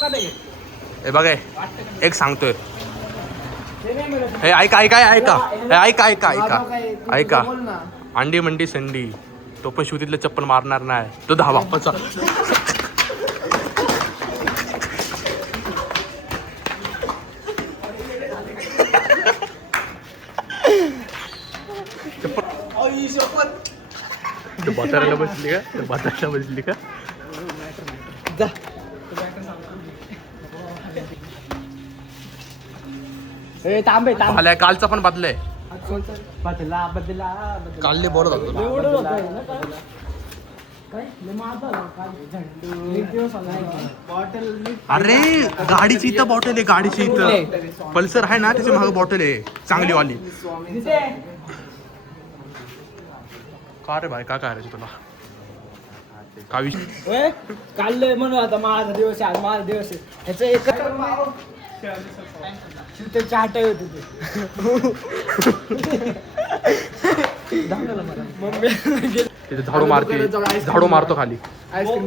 हे बघ एक सांगतोय हे ऐका ऐका ऐका ऐका ऐका ऐका ऐका अंडी मंडी संडी तो पण शिवतीतलं चप्पल मारणार नाही तो 10 बाप्पाचा बाजाराला बसली का बाजाराला बसली का तांबे आलाय कालचा पण बदलाय बदला बदला कालले बोलत होतो अरे गाडीची इथं बॉटल आहे गाडीची इथं पल्सर आहे ना त्याची मागे बॉटल आहे चांगली वाली का रे भाई का काय रे तुला का विषय काढलंय म्हणून आता माझा दिवस आहे माझा दिवस आहे ह्याचं एकत्र चहा होते तिथे झाडू मारतो खाली आईस्क्रीम